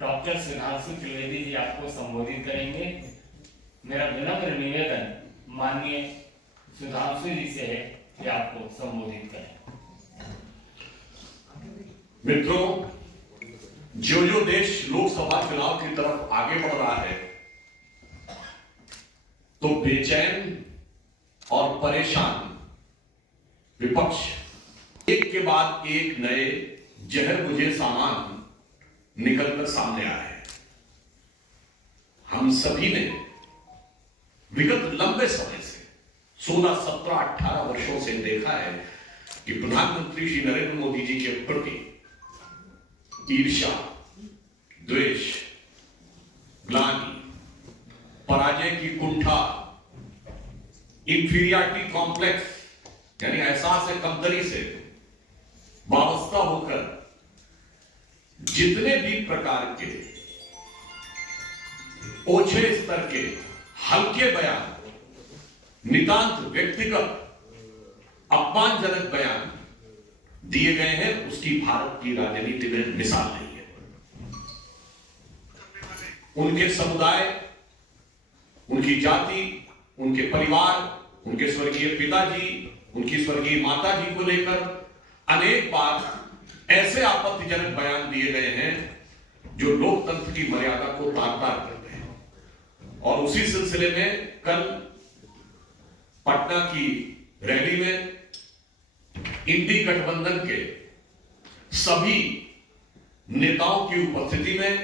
Doctor Sudhanshu Trivedi ji आपको संबोधित करेंगे। मेरा विनम्र निवेदन माननीय सुधांशु जी से है कि आपको संबोधित करें। मित्रों, जो देश लोकसभा चुनाव की तरफ आगे बढ़ रहा है तो बेचैन और परेशान विपक्ष एक के बाद एक नए जहर बुझे सामान निकलकर सामने आए हैं। हम सभी ने विगत लंबे समय से 16, 17, 18 वर्षों से देखा है कि प्रधानमंत्री श्री नरेंद्र मोदी जी के प्रति ईर्ष्या, द्वेष, ग्लानि, पराजय की कुंठा, इंफीरियरिटी कॉम्प्लेक्स यानी एहसास कमतरी से वाबस्ता होकर जितने भी प्रकार के ओछे स्तर के हल्के बयान, नितांत व्यक्तिगत अपमानजनक बयान दिए गए हैं, उसकी भारत की राजनीति में मिसाल नहीं है। उनके समुदाय, उनकी जाति, उनके परिवार, उनके स्वर्गीय पिताजी, उनकी स्वर्गीय माताजी को लेकर अनेक बार ऐसे आपत्तिजनक बयान दिए गए हैं जो लोकतंत्र की मर्यादा को तार-तार करते हैं। और उसी सिलसिले में कल पटना की रैली में इंडी गठबंधन के सभी नेताओं की उपस्थिति में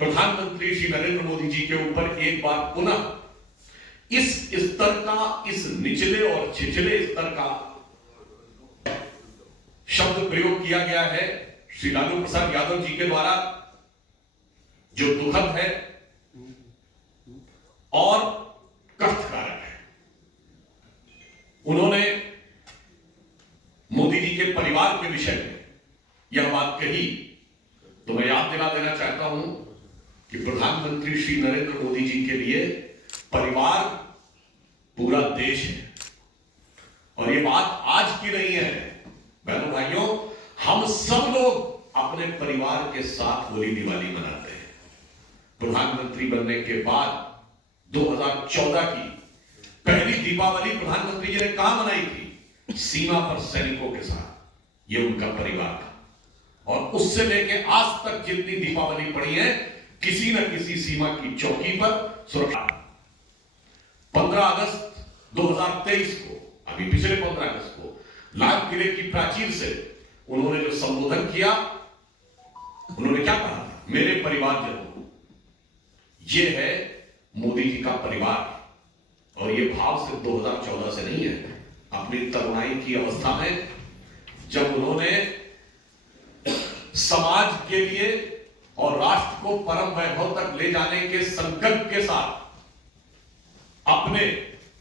प्रधानमंत्री श्री नरेंद्र मोदी जी के ऊपर एक बार पुनः इस स्तर का, इस निचले और छिछले स्तर का शब्द प्रयोग किया गया है श्री लालू प्रसाद यादव जी के द्वारा, जो दुखद है और कष्टकारक है। उन्होंने मोदी जी के परिवार के विषय में यह बात कही तो मैं याद दिला देना चाहता हूं कि प्रधानमंत्री श्री नरेंद्र मोदी जी के लिए परिवार पूरा देश है। और यह बात आज की नहीं है बहनों भाइयों, हम सब लोग अपने परिवार के साथ होली दिवाली मनाते हैं। प्रधानमंत्री बनने के बाद 2014 की पहली दीपावली प्रधानमंत्री जी ने कहां मनाई थी? सीमा पर सैनिकों के साथ। यह उनका परिवार था। और उससे लेके आज तक जितनी दीपावली पड़ी है, किसी न किसी सीमा की चौकी पर सुरक्षा। 15 अगस्त 2023 को, अभी पिछले 15 अगस्त को लाल किले की प्राचीर से उन्होंने जो संबोधन किया, उन्होंने क्या कहा? मेरे परिवारजनों, ये है मोदी जी का परिवार। और ये भाव सिर्फ 2014 से नहीं है। अपनी तरुणाई की अवस्था में जब उन्होंने समाज के लिए और राष्ट्र को परम वैभव तक ले जाने के संकल्प के साथ अपने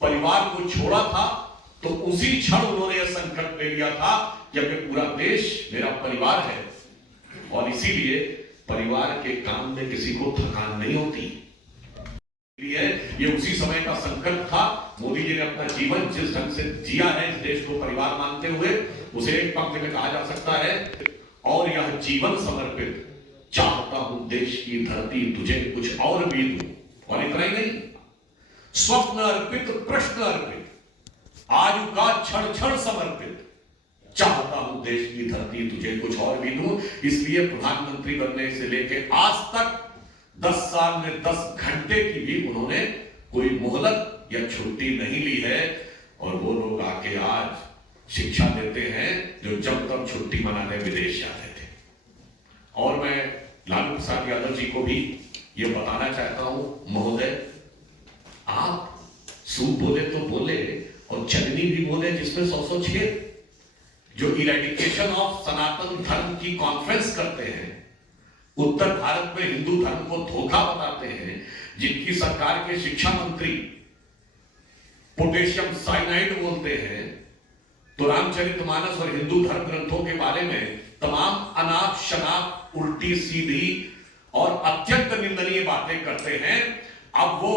परिवार को छोड़ा था, तो उसी क्षण उन्होंने यह संकल्प ले लिया था कि अब पूरा देश मेरा परिवार है। और इसीलिए परिवार के काम में किसी को थकान नहीं होती। ये उसी समय का संकल्प था। मोदी जी ने अपना जीवन जिस ढंग से जिया है, इस देश को परिवार मानते हुए, उसे एक पंक्ति में कहा जा सकता है, और यह जीवन समर्पित चाहता हूं देश की धरती तुझे कुछ और भी दूं। और इतना ही नहीं, स्वप्न अर्पित, प्रश्न अर्पित, आयु का क्षण क्षण समर्पित, चाहता हूं देश की धरती तुझे कुछ और भी दूं। इसलिए प्रधानमंत्री बनने से लेकर आज तक 10 साल में 10 घंटे की भी उन्होंने कोई मोहलत या छुट्टी नहीं ली है। और वो लोग आके आज शिक्षा देते हैं जो जब तक छुट्टी मनाने विदेश जाते थे। और मैं लालू प्रसाद यादव जी को भी ये बताना चाहता हूं, महोदय, आप सूप बोले तो बोले और चटनी भी बोले जिसमें 100 छेद। जो इरेडिकेशन ऑफ सनातन धर्म की कॉन्फ्रेंस करते हैं, उत्तर भारत में हिंदू धर्म को धोखा बताते हैं, जिनकी सरकार के शिक्षा मंत्री पोटेशियम साइनाइड बोलते हैं, तो रामचरितमानस और हिंदू धर्म ग्रंथों के बारे में तमाम अनाप शनाप, उल्टी सीधी और अत्यंत निंदनीय बातें करते हैं। अब वो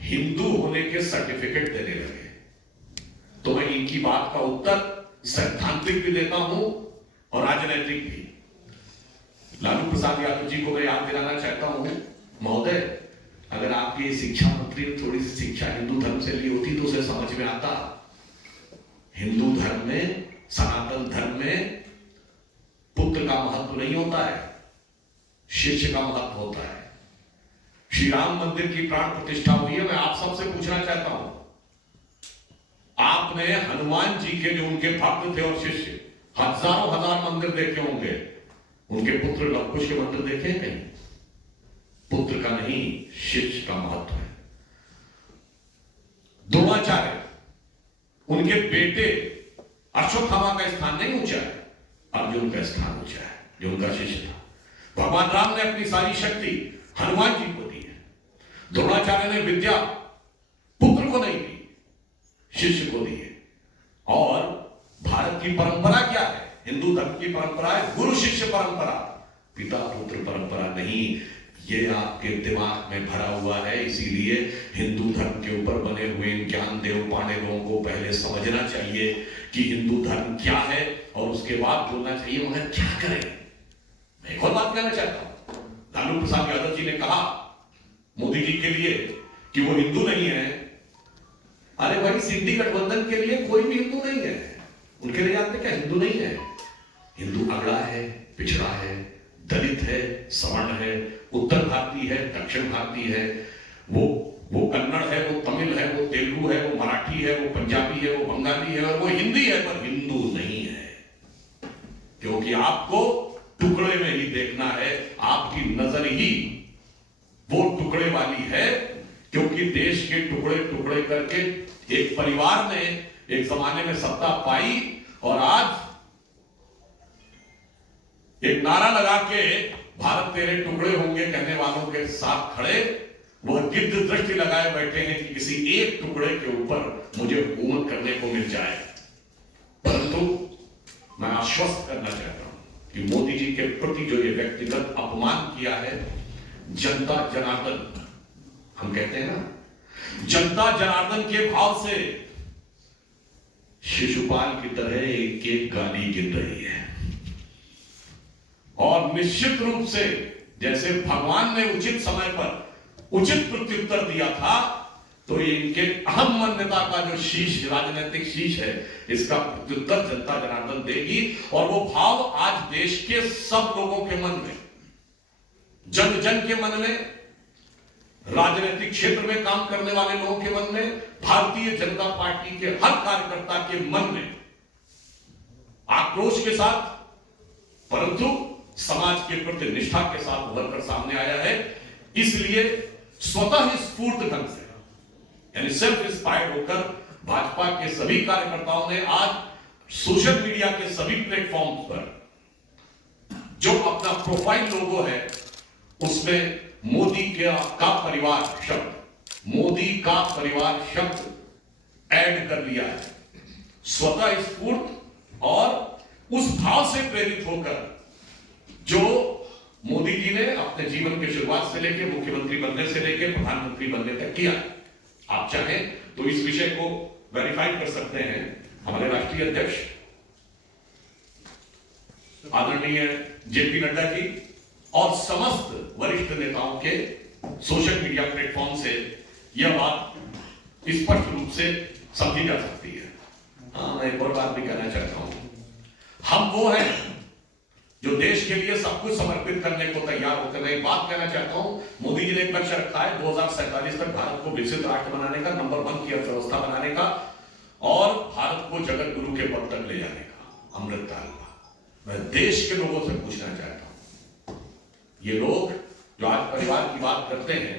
हिंदू होने के सर्टिफिकेट देने लगे। तो मैं इनकी बात का उत्तर सैद्धांतिक भी देता हूं और राजनैतिक भी। लालू प्रसाद यादव जी को मैं याद दिलाना चाहता हूं, महोदय, अगर आपकी शिक्षा मंत्री ने थोड़ी सी शिक्षा हिंदू धर्म से ली होती तो उसे समझ में आता। हिंदू धर्म में, सनातन धर्म में पुत्र का महत्व नहीं होता है, शिष्य का महत्व होता है। श्री राम मंदिर की प्राण प्रतिष्ठा हुई है। मैं आप सबसे पूछना चाहता हूं, आपने हनुमान जी के जो उनके भक्त थे और शिष्य, हजारों हजार मंदिर देखे होंगे, उनके पुत्र लव कुश के मंदिर देखे हैं कहीं? पुत्र का नहीं, शिष्य का महत्व है। द्रोणाचार्य, उनके बेटे अश्वत्थामा का स्थान नहीं ऊंचा है, अर्जुन का स्थान ऊंचा है, जो उनका शिष्य था। भगवान राम ने अपनी सारी शक्ति हनुमान जी को दी है। द्रोणाचार्य ने विद्या पुत्र को नहीं दी, शिष्य को दी है। और भारत की परंपरा क्या है? हिंदू धर्म की परंपरा है गुरु शिष्य परंपरा, पिता पुत्र परंपरा नहीं। ये आपके दिमाग में भरा हुआ है, इसीलिए हिंदू धर्म के ऊपर बने हुए ज्ञान देव पांडेयों को पहले समझना चाहिए कि हिंदू धर्म क्या है, और उसके बाद बोलना चाहिए मगर क्या करें। मैं एक और बात कहना चाहता हूं, लालू प्रसाद यादव जी ने कहा मोदी जी के लिए कि वो हिंदू नहीं है। अरे भाई, सिंधी गठबंधन के लिए कोई भी हिंदू नहीं है। उनके लिए जानते क्या हिंदू नहीं है? हिंदू अगड़ा है, पिछड़ा है, दलित है, सवर्ण है, उत्तर भारतीय है, दक्षिण भारतीय है, वो कन्नड़ है, वो तमिल है, वो तेलुगु है, वो मराठी है, वो पंजाबी है, वो बंगाली है, और वो हिंदी है, पर हिंदू नहीं है। क्योंकि आपको टुकड़े में ही देखना है, आपकी नजर ही वो टुकड़े वाली है। क्योंकि देश के टुकड़े टुकड़े करके एक परिवार ने एक जमाने में सत्ता पाई, और आज एक नारा लगा के भारत तेरे टुकड़े होंगे कहने वालों के साथ खड़े वह गिद्ध दृष्टि लगाए बैठे हैं कि किसी एक टुकड़े के ऊपर मुझे हुकूमत करने को मिल जाए। परंतु मैं आश्वस्त करना चाहता हूं कि मोदी जी के प्रति जो ये व्यक्तिगत अपमान किया है, जनता जनार्दन, हम कहते हैं ना, जनता जनार्दन के भाव से शिशुपाल की तरह एक एक गाली गिर रही है। और निश्चित रूप से जैसे भगवान ने उचित समय पर उचित प्रत्युत्तर दिया था, तो इनके अहम मान्यता का जो शीश, राजनीतिक शीश है, इसका प्रत्युत्तर जनता जनार्दन देगी। और वो भाव आज देश के सब लोगों के मन में, जन जन के मन में, राजनीतिक क्षेत्र में काम करने वाले लोगों के मन में, भारतीय जनता पार्टी के हर कार्यकर्ता के मन में आक्रोश के साथ, परंतु समाज के प्रति निष्ठा के साथ उभर कर सामने आया है। इसलिए स्वतः स्फूर्त ढंग से, यानी सेल्फ इंस्पायर्ड होकर भाजपा के सभी कार्यकर्ताओं ने आज सोशल मीडिया के सभी प्लेटफॉर्म्स पर जो अपना प्रोफाइल लोगो है, उसमें मोदी का परिवार शब्द, मोदी का परिवार शब्द ऐड कर लिया है। स्वतः स्फूर्त और उस भाव से प्रेरित होकर जो मोदी जी ने अपने जीवन की शुरुआत से लेकर मुख्यमंत्री बनने से लेकर प्रधानमंत्री बनने तक किया। आप चाहें तो इस विषय को वेरीफाई कर सकते हैं। हमारे राष्ट्रीय अध्यक्ष आदरणीय जेपी नड्डा जी और समस्त वरिष्ठ नेताओं के सोशल मीडिया प्लेटफॉर्म से यह बात स्पष्ट रूप से समझी जा सकती है। मैं एक और बात भी कहना चाहता हूं, हम वो हैं जो देश के लिए सब कुछ समर्पित करने को तैयार होते हैं। मैं एक बात कहना चाहता हूं, मोदी जी ने एक लक्ष्य रखा है 2047 तक भारत को विकसित राष्ट्र बनाने का, नंबर 1 की अर्थव्यवस्था बनाने का, और भारत को जगत गुरु के पद तक ले जाने का, अमृतकाल का। मैं देश के लोगों से पूछना चाहता हूं, ये लोग जो आज परिवार की बात करते हैं,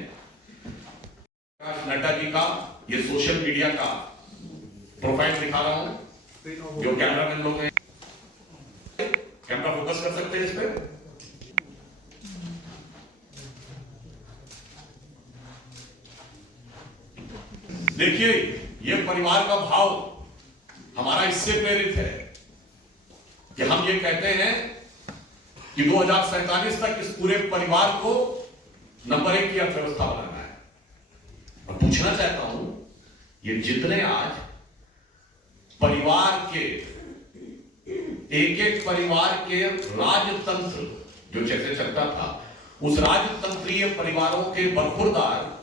नड्डा जी का ये सोशल मीडिया का प्रोफाइल दिखा रहा हूं, जो कैमरामैन लोग हैं, कैमरा फोकस कर सकते हैं इस पे। देखिए, ये परिवार का भाव हमारा इससे प्रेरित है कि हम ये कहते हैं कि 2047 तक इस पूरे परिवार को नंबर 1 की अर्थव्यवस्था बनाना है। और पूछना चाहता हूं, ये जितने आज परिवार के एक एक परिवार के राजतंत्र जो जैसे चलता था, उस राजतंत्रीय परिवारों के बरखुरदार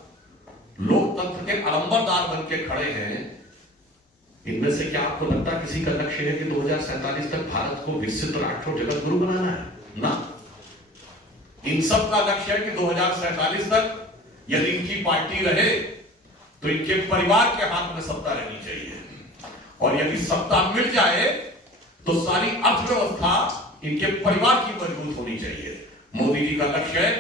लोकतंत्र के अलंबरदार बन के खड़े हैं। इनमें से क्या आपको लगता किसी का लक्ष्य है कि 2047 तक भारत को विकसित राष्ट्र और जगत गुरु बनाना है? ना, इन सब का लक्ष्य है कि 2047 तक यदि इनकी पार्टी रहे तो इनके परिवार के हाथ में सत्ता रहनी चाहिए, और यदि सत्ता मिल जाए तो सारी अर्थव्यवस्था इनके परिवार की मजबूत होनी चाहिए। मोदी जी का लक्ष्य है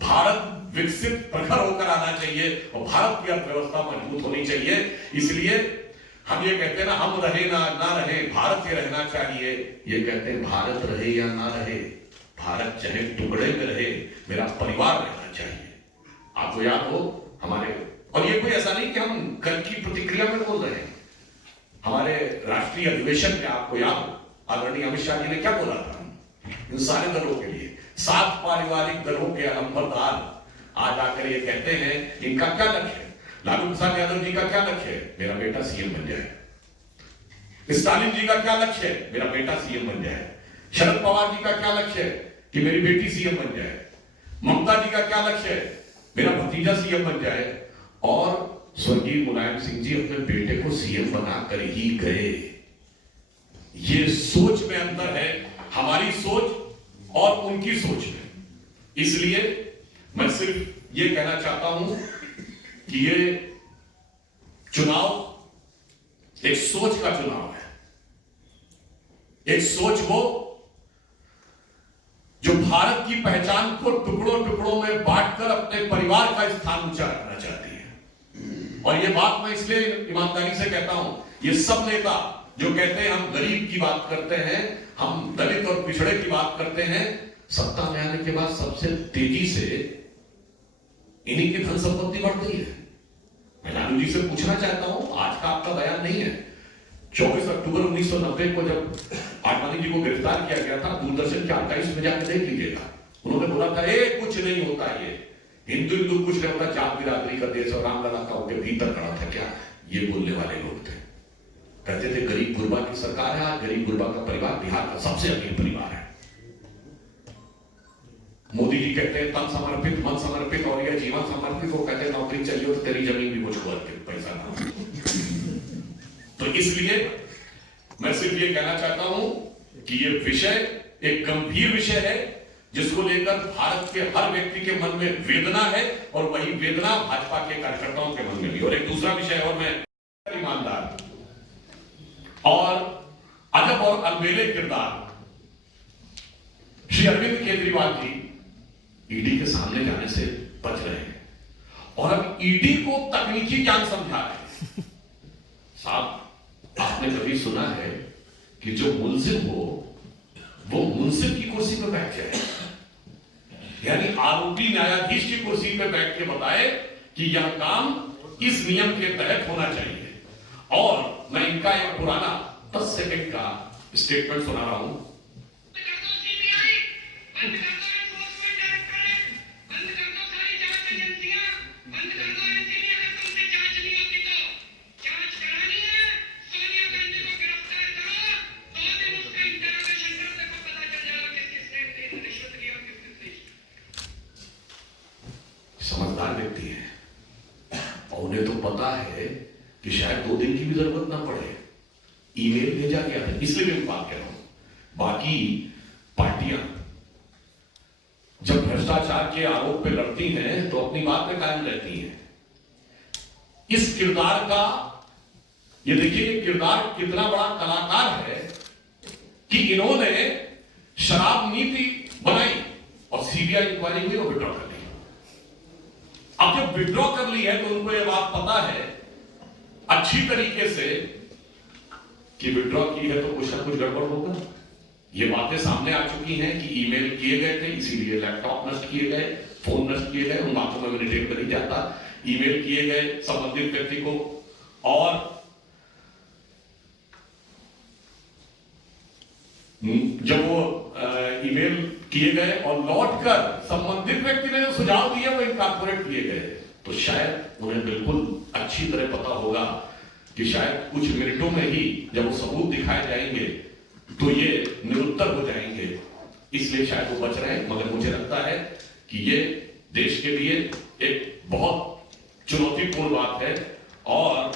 भारत विकसित प्रखर होकर आना चाहिए और भारत की अर्थव्यवस्था मजबूत होनी चाहिए। इसलिए हम ये कहते हैं ना, हम रहे ना रहे, भारत ये रहना चाहिए। ये कहते हैं भारत रहे या ना रहे, भारत चाहे टुकड़े में रहे, मेरा परिवार रहना चाहिए। आपको याद हो हमारे, और ये कोई ऐसा नहीं कि हम कल की प्रतिक्रिया में बोल रहे हैं, हमारे राष्ट्रीय अधिवेशन में आपको याद हो आदरणीय अमित शाह जी ने क्या बोला था इन सारे दलों के लिए। 7 पारिवारिक दलों के अलंबरदार आज आकर ये कहते हैं इनका क्या लक्ष्य है। लालू प्रसाद यादव जी का क्या लक्ष्य है? मेरा बेटा सीएम बन जाए। स्टालिन जी का क्या लक्ष्य है? मेरा बेटा सीएम बन जाए। शरद पवार जी का क्या लक्ष्य है? कि मेरी बेटी सीएम बन जाए। ममता जी का क्या लक्ष्य है? मेरा भतीजा सीएम बन जाए। और स्वर्गीय मुलायम सिंह जी अपने बेटे को सीएम बनाकर ही गए। ये सोच में अंतर है, हमारी सोच और उनकी सोच में। इसलिए मैं सिर्फ ये कहना चाहता हूं कि ये चुनाव एक सोच का चुनाव है। एक सोच हो जो भारत की पहचान को टुकड़ों टुकड़ों में बांटकर अपने परिवार का स्थान ऊंचा रखना चाहती है। और ये बात मैं इसलिए ईमानदारी से कहता हूं, ये सब नेता जो कहते हैं हम गरीब की बात करते हैं, हम दलित और पिछड़े की बात करते हैं, सत्ता में आने के बाद सबसे तेजी से इन्हीं की धन संपत्ति बढ़ गई है। मैं लालू जी से पूछना चाहता हूं, आज का आपका बयान नहीं है, 24 अक्टूबर 1990 को जब आडवाणी जी को गिरफ्तार किया गया था, दूरदर्शन के आर्काइव्स में जाकर देख लीजिएगा, उन्होंने बोला था कुछ नहीं होता, ये हिंदू कुछ नहीं होता, जात बिरादरी का देश और रामलला का उनके भीतर खड़ा था क्या? ये बोलने वाले लोग थे। कहते थे गरीब गुरबा की सरकार है। आज गरीब गुरबा का परिवार बिहार का सबसे अमीर परिवार है। मोदी जी कहते हैं तन समर्पित, मन समर्पित और यह जीवन समर्पित। वो कहते हैं नौकरी चाहिए तो तेरी जमीन भी मुझको अर्पित, पैसा ना। तो इसलिए मैं सिर्फ ये कहना चाहता हूं कि ये विषय एक गंभीर विषय है जिसको लेकर भारत के हर व्यक्ति के मन में वेदना है, और वही वेदना भाजपा के कार्यकर्ताओं के मन में भी। और एक दूसरा विषय, और मैं ईमानदार और अजब और अलबेले किरदार श्री अरविंद केजरीवाल जी ईडी के सामने जाने से बच रहे हैं, और अब ईडी को तकनीकी ज्ञान समझा रहे हैं। साहब, आपने कभी सुना है कि जो मुल्जिम हो वो मुंसिफ की कुर्सी पर बैठ जाए? यानी आरोपी न्यायाधीश की कुर्सी पर बैठ के बताए कि यह काम इस नियम के तहत होना चाहिए। और मैं इनका एक पुराना 10 सेकंड का स्टेटमेंट सुना रहा हूं। समझदार व्यक्ति है और उन्हें तो पता है कि शायद 2 दिन की भी जरूरत ना पड़े। ईमेल भेजा गया था, इसलिए मैं बात कह रहा हूं। बाकी पार्टियां जब भ्रष्टाचार के आरोप पे लड़ती हैं तो अपनी बात पे कायम रहती हैं। इस किरदार का ये देखिए, किरदार कितना बड़ा कलाकार है कि इन्होंने शराब नीति बनाई और सीबीआई इंक्वायरी हुई और विड्रॉ कर ली। अब जब विड्रॉ कर ली है तो उनको यह बात पता है अच्छी तरीके से कि विड्रॉ की है तो कुछ ना कुछ गड़बड़ होगा। ये बातें सामने आ चुकी हैं कि ईमेल किए गए थे, इसीलिए लैपटॉप नष्ट किए गए, फोन नष्ट किए गए। उन बातों में डिटेल पर नहीं जाता। ईमेल किए गए संबंधित व्यक्ति को, और जब वो ईमेल किए गए और लौटकर संबंधित व्यक्ति ने जो सुझाव दिए वो इनकॉर्पोरेट किए गए, तो शायद उन्हें बिल्कुल अच्छी तरह पता होगा कि शायद कुछ मिनटों में ही जब वो सबूत दिखाए जाएंगे तो ये निरुत्तर हो जाएंगे इसलिए शायद वो बच रहे हैं। मगर मुझे लगता है कि ये देश के लिए एक बहुत चुनौतीपूर्ण बात है और